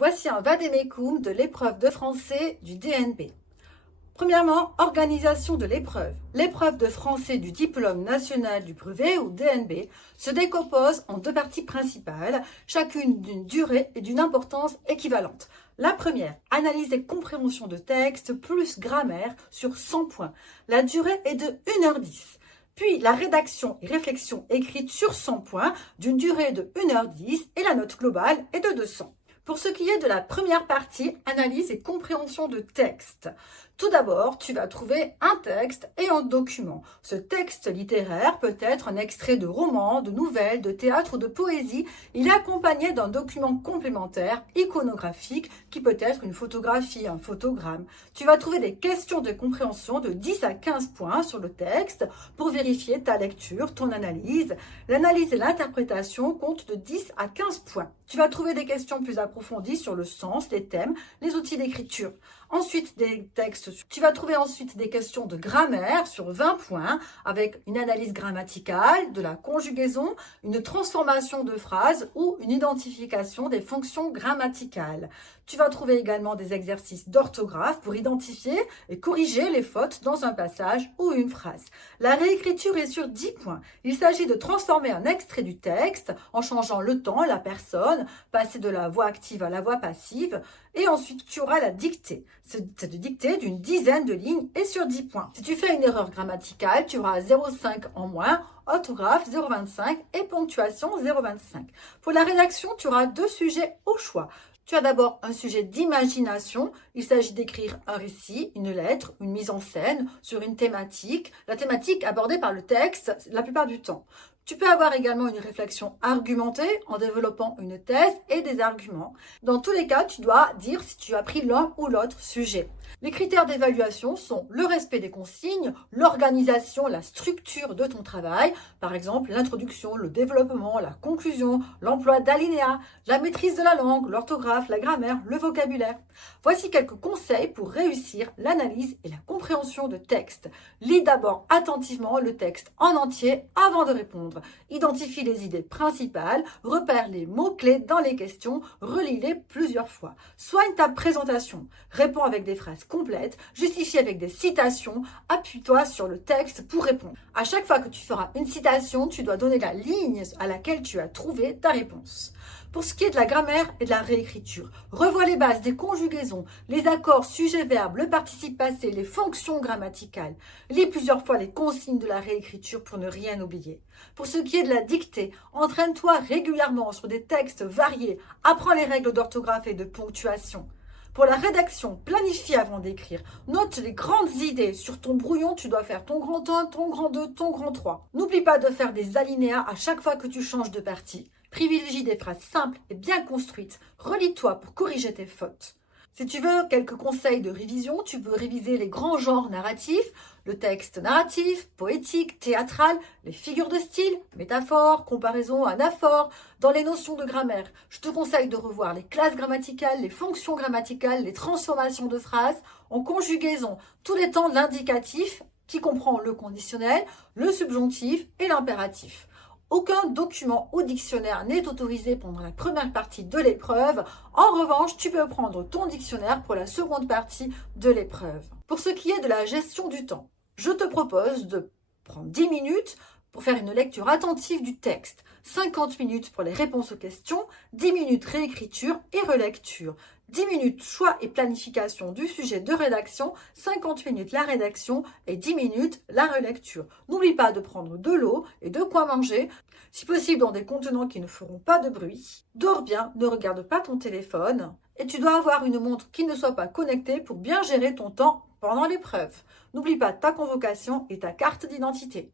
Voici un vade-mecum de l'épreuve de français du DNB. Premièrement, organisation de l'épreuve. L'épreuve de français du diplôme national du brevet ou DNB se décompose en deux parties principales, chacune d'une durée et d'une importance équivalente. La première, analyse et compréhension de texte plus grammaire sur 100 points. La durée est de 1h10. Puis la rédaction et réflexion écrite sur 100 points d'une durée de 1h10 et la note globale est de 200. Pour ce qui est de la première partie, analyse et compréhension de texte. Tout d'abord, tu vas trouver un texte et un document. Ce texte littéraire peut être un extrait de roman, de nouvelle, de théâtre ou de poésie. Il est accompagné d'un document complémentaire, iconographique, qui peut être une photographie, un photogramme. Tu vas trouver des questions de compréhension de 10 à 15 points sur le texte pour vérifier ta lecture, ton analyse. L'analyse et l'interprétation comptent de 10 à 15 points. Tu vas trouver des questions plus approfondies sur le sens, les thèmes, les outils d'écriture. Ensuite, tu vas trouver ensuite des questions de grammaire sur 20 points avec une analyse grammaticale, de la conjugaison, une transformation de phrases ou une identification des fonctions grammaticales. Tu vas trouver également des exercices d'orthographe pour identifier et corriger les fautes dans un passage ou une phrase. La réécriture est sur 10 points. Il s'agit de transformer un extrait du texte en changeant le temps, la personne, passer de la voix active à la voix passive. Et ensuite, tu auras la dictée. C'est de dictée d'une dizaine de lignes et sur 10 points. Si tu fais une erreur grammaticale, tu auras 0,5 en moins, orthographe 0,25 et ponctuation 0,25. Pour la rédaction, tu auras deux sujets au choix. Tu as d'abord un sujet d'imagination. Il s'agit d'écrire un récit, une lettre, une mise en scène sur une thématique. La thématique abordée par le texte la plupart du temps. Tu peux avoir également une réflexion argumentée en développant une thèse et des arguments. Dans tous les cas, tu dois dire si tu as pris l'un ou l'autre sujet. Les critères d'évaluation sont le respect des consignes, l'organisation, la structure de ton travail, par exemple l'introduction, le développement, la conclusion, l'emploi d'alinéas, la maîtrise de la langue, l'orthographe, la grammaire, le vocabulaire. Voici quelques conseils pour réussir l'analyse et la compréhension de texte. Lis d'abord attentivement le texte en entier avant de répondre. Identifie les idées principales, repère les mots-clés dans les questions, relis-les plusieurs fois. Soigne ta présentation, réponds avec des phrases complètes, justifie avec des citations, appuie-toi sur le texte pour répondre. À chaque fois que tu feras une citation, tu dois donner la ligne à laquelle tu as trouvé ta réponse. Pour ce qui est de la grammaire et de la réécriture, revois les bases des conjugaisons, les accords sujet-verbe, le participe passé, les fonctions grammaticales. Lis plusieurs fois les consignes de la réécriture pour ne rien oublier. Pour ce qui est de la dictée, entraîne-toi régulièrement sur des textes variés, apprends les règles d'orthographe et de ponctuation. Pour la rédaction, planifie avant d'écrire. Note les grandes idées. Sur ton brouillon, tu dois faire ton grand 1, ton grand 2, ton grand 3. N'oublie pas de faire des alinéas à chaque fois que tu changes de partie. Privilégie des phrases simples et bien construites. Relis-toi pour corriger tes fautes. Si tu veux quelques conseils de révision, tu peux réviser les grands genres narratifs, le texte narratif, poétique, théâtral, les figures de style, métaphores, comparaisons, anaphores, dans les notions de grammaire. Je te conseille de revoir les classes grammaticales, les fonctions grammaticales, les transformations de phrases en conjugaison, tous les temps de l'indicatif qui comprend le conditionnel, le subjonctif et l'impératif. Aucun document ou dictionnaire n'est autorisé pendant la première partie de l'épreuve. En revanche, tu peux prendre ton dictionnaire pour la seconde partie de l'épreuve. Pour ce qui est de la gestion du temps, je te propose de prendre 10 minutes pour faire une lecture attentive du texte, 50 minutes pour les réponses aux questions, 10 minutes réécriture et relecture, 10 minutes choix et planification du sujet de rédaction, 50 minutes la rédaction et 10 minutes la relecture. N'oublie pas de prendre de l'eau et de quoi manger, si possible dans des contenants qui ne feront pas de bruit. Dors bien, ne regarde pas ton téléphone et tu dois avoir une montre qui ne soit pas connectée pour bien gérer ton temps pendant l'épreuve. N'oublie pas ta convocation et ta carte d'identité.